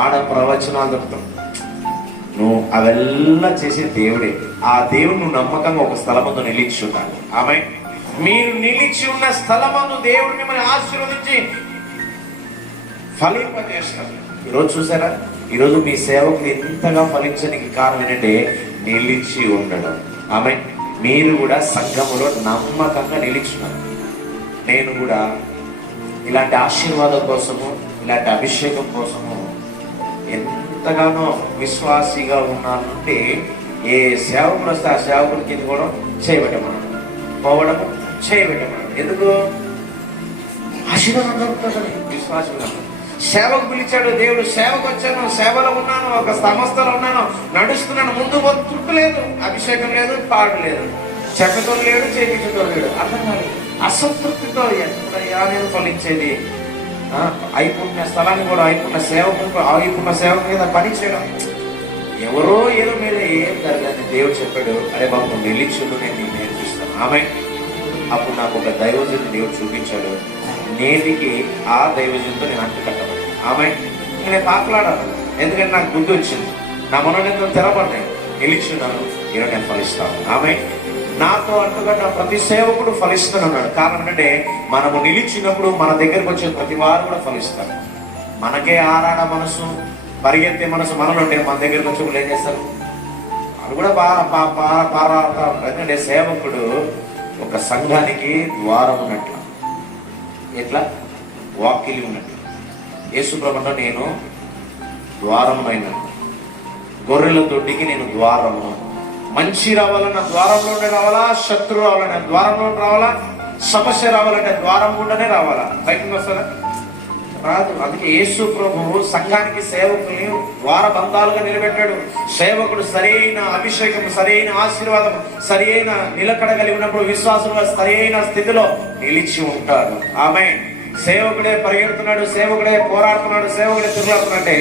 ఆడ ప్రవచనాలు దొరుకుతాం. నువ్వు అవెల్లా చేసే దేవుడే. ఆ దేవుడు నువ్వు నమ్మకంగా ఒక స్థలమందు నిలిచి ఉండాలి. ఆమె మీరు నిలిచి ఉన్న స్థలమందు దేవుడు మిమ్మల్ని ఆశీర్వదించి ఫలింపజేస్తారు. ఈరోజు చూసారా, ఈరోజు మీ సేవకులు ఎంతగా ఫలించడానికి కారణం ఏంటంటే నిలిచి ఉండడం. ఆమె మీరు కూడా సంఘములో నమ్మకంగా నిలిచున్నారు. నేను కూడా ఇలాంటి ఆశీర్వాదం కోసము, ఇలాంటి అభిషేకం కోసము ఎంతగానో విశ్వాసిగా ఉన్నానంటే ఏ సేవకులు వస్తే ఆ సేవకుడికి ఇది కూడా చేయబెట్టమన్నాడు, పోవడము చేయబెట్టమన్నాడు. ఎందుకు? ఆశీర్వాదం దొరుకుతుందని విశ్వాసంగా. సేవకు పిలిచాడు దేవుడు, సేవకు వచ్చాను, సేవలో ఉన్నాను, ఒక సంస్థలో ఉన్నాను, నడుస్తున్నాను, ముందు తృప్తి లేదు, అభిషేకం లేదు, పాడు లేదు, చెప్పతో లేడు, చేయించతో లేడు, అర్థం కాదు. అసంతృప్తితో ఎక్కడయ్యా నేను ఫలించేది? అయిపోయిన స్థలాన్ని కూడా అయిపోయిన సేవకు మీద పని చేయడం, ఎవరో ఏదో మీద ఏం జరగదని దేవుడు చెప్పాడు. అరే బాబు నువ్వు నిలిచుండు, నేను నీకు నేర్పిస్తాను. ఆమె అప్పుడు నాకు ఒక దైవజనుడు దేవుడు చూపించాడు. నేటికి ఆ దైవజనుడితో నేను అంటు కట్టబడి ఆమె నేను పాకలాడాను. ఎందుకంటే నాకు గుర్తు వచ్చింది, నా మనోనేత్రం తెరపడ్డాయి, నిలిచున్నాను, ఈరోజు నేను ఫలిస్తాను. ఆమె నాతో అంటుగడ్డ ప్రతి సేవకుడు ఫలిస్తున్నాడు. కారణం ఏంటంటే మనము నిలిచినప్పుడు మన దగ్గరకు వచ్చే ప్రతి వారు కూడా ఫలిస్తారు. మనకే ఆరాడ మనసు, పరిగెత్తే మనసు మనలో ఉంటే మన దగ్గరకు వచ్చి వాళ్ళు ఏం చేస్తారు? వాళ్ళు కూడా పారాడతారు. ఎందుకంటే సేవకుడు ఒక సంఘానికి ద్వారం ఉన్నట్లు, ఎట్లా వాకిలి ఉన్నట్లు. యేసుప్రభుతో నేను ద్వారమైన, గొర్రెల దొడ్డికి నేను ద్వారము. మంచి రావాలన్న ద్వారంలో ఉండే రావాలా, శత్రు రావాలన్న ద్వారంలో రావాలా, సమస్య రావాలంటే ద్వారం గుండానే రావాలా, బయటకు వస్తారా? రాదు. అందుకే యేసు ప్రభువు సంఘానికి సేవకుని ద్వార బంధాలుగా నిలబెట్టాడు. సేవకుడు సరైన అభిషేకం, సరైన ఆశీర్వాదం, సరైన నిలకడ కలిగి ఉన్నప్పుడు విశ్వాసంగా సరైన స్థితిలో నిలిచి ఉంటాడు. ఆమె సేవకుడే పరిగెడుతున్నాడు, సేవకుడే పోరాడుతున్నాడు, సేవకుడే తిరుగులాడుతున్నాడంటే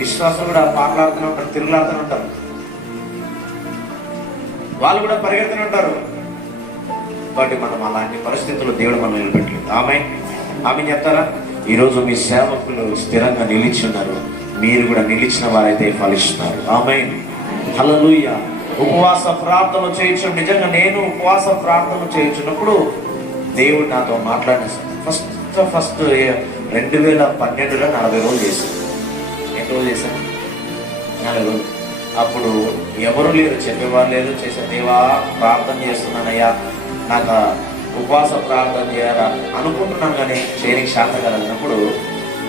విశ్వాసం కూడా పాటలాడుతూనే ఉంటారు, తిరుగులాడుతూనే ఉంటారు. వాళ్ళు కూడా పరిగెడుతూనే ఉంటారు. కాబట్టి మనం అలాంటి పరిస్థితుల్లో దేవుడు మనం నిలబెట్టలేదు. ఆమె చెప్తారా? ఈరోజు మీ సేవకులు స్థిరంగా నిలిచి ఉన్నారు, మీరు కూడా నిలిచిన వారైతే ఫలిస్తున్నారు. ఆమేన్, హల్లెలూయా. ఉపవాస ప్రార్థన చేయొచ్చు. నిజంగా నేను ఉపవాస ప్రార్థన చేయించినప్పుడు దేవుడు నాతో మాట్లాడిన ఫస్ట్ 2012లో 40 రోజులు చేశాను. ఎన్ని రోజులు చేశాను? 40 రోజులు. అప్పుడు ఎవరు లేరు, చెప్పేవారు లేరు. చేసే దేవా ప్రార్థన చేస్తున్నానయ్యా, నాకు ఉపవాస ప్రార్థన చేయాలా అనుకుంటున్నాను, కానీ చేయడానికి శాంత కలిగినప్పుడు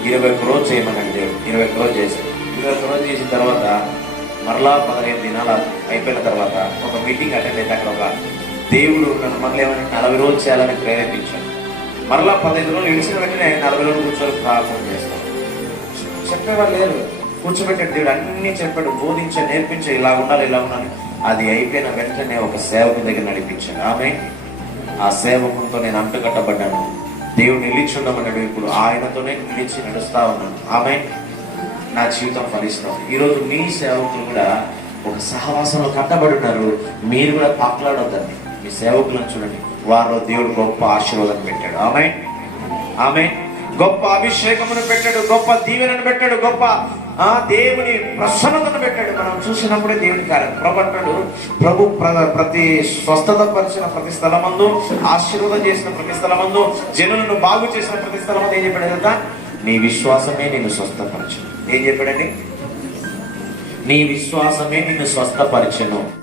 21 రోజు చేయమన్నాడు దేవుడు. 21 రోజు చేశాను. 21 రోజు చేసిన తర్వాత మరలా 15 దినాలు అయిపోయిన తర్వాత ఒక మీటింగ్ అటెండ్ అయితే అక్కడ ఒక దేవుడు నన్ను మళ్ళీ ఏమైనా 40 రోజులు చేయాలని ప్రేరేపించాను. మరలా 15 రోజులు ఇడిచిన వెంటనే 40 రోజులు కూర్చొని ప్రార్థన చేస్తాను. చెప్పేవారు లేరు, కూర్చోబెట్టాడు దేవుడు, అన్నీ చెప్పాడు, బోధించా, నేర్పించా, ఇలా ఉండాలి, ఇలా ఉండాలి. అది అయిపోయిన వెంటనే ఒక సేవకుని దగ్గర నడిపించాను. ఆమె ఆ సేవకునితో నేను అంటుకట్టబడ్డాను. దేవుడు నిలిచి ఉండమన్నాడు. ఇప్పుడు ఆయనతోనే నిలిచి నడుస్తా ఉన్నాను. ఆమె నా జీవితం ఫలిస్తున్నాను. ఈరోజు మీ సేవకులు కూడా ఒక సహవాసంలో కట్టబడి ఉన్నారు. మీరు కూడా పాకలాడొద్దండి. మీ సేవకులను చూడండి, వారిలో దేవుడు గొప్ప ఆశీర్వాదం పెట్టాడు. ఆమె గొప్ప అభిషేకమును పెట్టాడు, గొప్ప దీవెనను పెట్టాడు, గొప్ప దేవుని ప్రసన్నతను పెట్టాడు. మనం చూసినప్పుడే దేవుని కార్యం. ప్రభు ప్రతి స్వస్థత పరిచిన ప్రతి స్థలమందు, ఆశీర్వాదం చేసిన ప్రతి స్థలమందు, జనులను బాగు చేసిన ప్రతి స్థలమందు ఏం చెప్పాడు కదా? నీ విశ్వాసమే నిన్ను స్వస్థపరచను. ఏం చెప్పాడండి? నీ విశ్వాసమే నిన్ను స్వస్థపరచను.